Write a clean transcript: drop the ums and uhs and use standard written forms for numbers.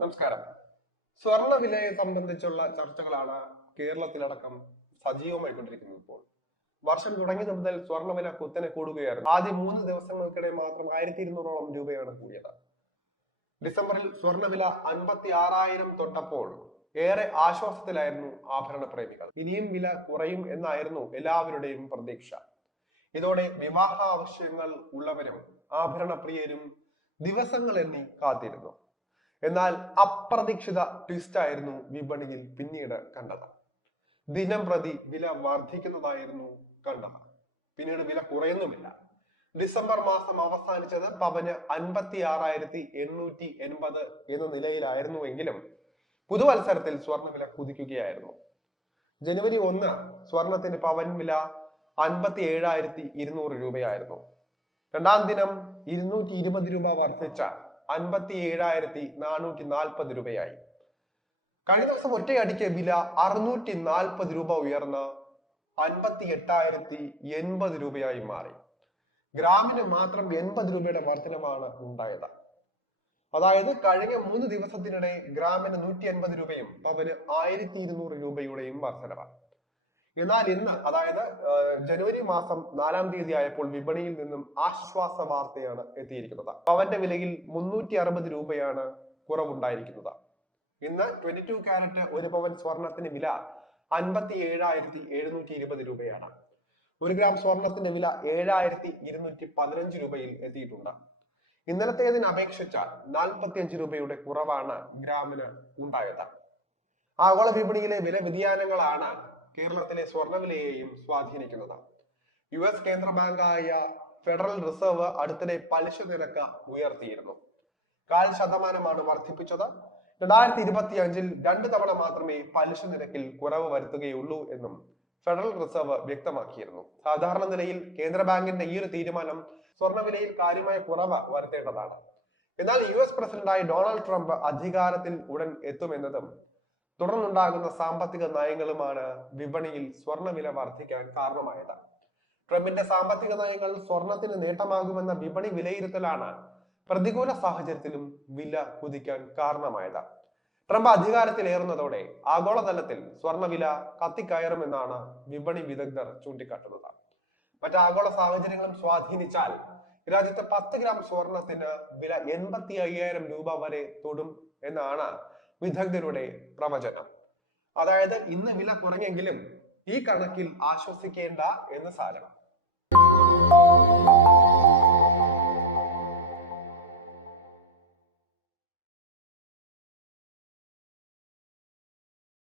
നമസ്കാരം. സ്വർണ്ണ വിലയെ സംബന്ധിച്ചുള്ള ചർച്ചകളാണ് കേരളത്തിലടക്കം സജീവമായിക്കൊണ്ടിരിക്കുന്നത്. ഇപ്പോൾ വർഷം തുടങ്ങിയത് മുതൽ സ്വർണ്ണവില കുത്തനെ കൂടുകയായിരുന്നു. ആദ്യ 3 ദിവസങ്ങൾക്കിടെ മാത്രം 1200ഓളം രൂപയാണ് കൂടിയത്. ഡിസംബറിൽ സ്വർണ്ണവില 56,000 തൊട്ടപ്പോൾ ഏറെ ആശ്വാസത്തിലായിരുന്നു ആഭരണ പ്രേമികൾ. ഇനിയും വില കുറയും എന്നായിരുന്നു എല്ലാവരുടെയും പ്രതീക്ഷ. ഇതോടെ വിവാഹ ആവശ്യങ്ങൾ ഉള്ളവരും ആഭരണ പ്രിയരും ദിവസങ്ങൾ എണ്ണി കാത്തിരുന്നു. എന്നാൽ അപ്രതീക്ഷിത ട്വിസ്റ്റ് ആയിരുന്നു വിപണിയിൽ പിന്നീട് കണ്ടത്. ദിനം പ്രതി വില വർദ്ധിക്കുന്നതായിരുന്നു കണ്ടത്. പിന്നീട് വില കുറയുന്നുമില്ല. ഡിസംബർ മാസം അവസാനിച്ചത് പവന് 56,880 എന്ന നിലയിലായിരുന്നുവെങ്കിലും പുതുവത്സരത്തിൽ സ്വർണ്ണവില കുതിക്കുകയായിരുന്നു. ജനുവരി 1 സ്വർണത്തിന് പവൻ വില 57,200 രൂപയായിരുന്നു. രണ്ടാം ദിനം 220 രൂപ വർദ്ധിച്ച 57,440 രൂപയായി. കഴിഞ്ഞ ദിവസം ഒറ്റയടിക്ക് വില 640 രൂപ ഉയർന്ന് 58,080 രൂപയായി മാറി. ഗ്രാമിന് മാത്രം 80 രൂപയുടെ വർധനമാണ് ഉണ്ടായത്. അതായത് കഴിഞ്ഞ 3 ദിവസത്തിനിടെ ഗ്രാമിന് 180 രൂപയും പവന് 1,200 രൂപയുടെയും വർധനമാണ്. എന്നാൽ ഇന്ന്, അതായത് ജനുവരി മാസം 4-ാം തീയതി ആയപ്പോൾ വിപണിയിൽ നിന്നും ആശ്വാസ വാർത്തയാണ് എത്തിയിരിക്കുന്നത്. പവന്റെ വിലയിൽ 360 രൂപയാണ് കുറവുണ്ടായിരിക്കുന്നത്. ഇന്ന് 22 കാരറ്റ് 1 പവൻ സ്വർണത്തിന് വില 57,720 രൂപയാണ്. 1 ഗ്രാം സ്വർണത്തിന്റെ വില 7,215 രൂപയിൽ എത്തിയിട്ടുണ്ട്. ഇന്നലത്തേതിന് അപേക്ഷിച്ച് 45 രൂപയുടെ കുറവാണ് ഗ്രാമിന് ഉണ്ടായത്. ആഗോള വിപണിയിലെ വില വ്യതിയാനങ്ങളാണ് കേരളത്തിലെ സ്വർണ്ണവിലയെയും സ്വാധീനിക്കുന്നത്. US കേന്ദ്ര ബാങ്കായ ഫെഡറൽ റിസർവ് അടുത്തിടെ പലിശ നിരക്ക് ഉയർത്തിയിരുന്നു. 0.5% വർദ്ധിപ്പിച്ചത്. 2025-ൽ 2 തവണ മാത്രമേ പലിശ നിരക്കിൽ കുറവ് വരുത്തുകയുള്ളൂ എന്നും ഫെഡറൽ റിസർവ് വ്യക്തമാക്കിയിരുന്നു. സാധാരണ നിലയിൽ കേന്ദ്ര ബാങ്കിന്റെ ഈ ഒരു തീരുമാനം സ്വർണ്ണവിലയിൽ കാര്യമായ കുറവ് വരുത്തേണ്ടതാണ്. എന്നാൽ US പ്രസിഡന്റായി ഡൊണാൾഡ് ട്രംപ് അധികാരത്തിൽ ഉടൻ എത്തുമെന്നതും തുടർന്നുണ്ടാകുന്ന സാമ്പത്തിക നയങ്ങളുമാണ് വിപണിയിൽ സ്വർണ്ണവില വർദ്ധിക്കാൻ കാരണമായത്. ട്രംപിന്റെ സാമ്പത്തിക നയങ്ങൾ സ്വർണത്തിന് നേട്ടമാകുമെന്ന വിപണി വിലയിരുത്തലാണ് പ്രതികൂല സാഹചര്യത്തിലും വില കുതിക്കാൻ കാരണമായത്. ട്രംപ് അധികാരത്തിലേറുന്നതോടെ ആഗോളതലത്തിൽ സ്വർണ്ണവില കത്തിക്കയറുമെന്നാണ് വിപണി വിദഗ്ധർ ചൂണ്ടിക്കാട്ടുന്നത്. മറ്റ് ആഗോള സാഹചര്യങ്ങളും സ്വാധീനിച്ചാൽ രാജ്യത്തെ 10 ഗ്രാം സ്വർണത്തിന് വില 85,000 രൂപ വരെ തൊടും എന്നാണ് വിദഗ്ധരുടെ പ്രവചനം. അതായത് ഇന്ന് വില കുറഞ്ഞെങ്കിലും ഈ കണക്കിൽ ആശ്വസിക്കേണ്ട എന്ന് സാരം.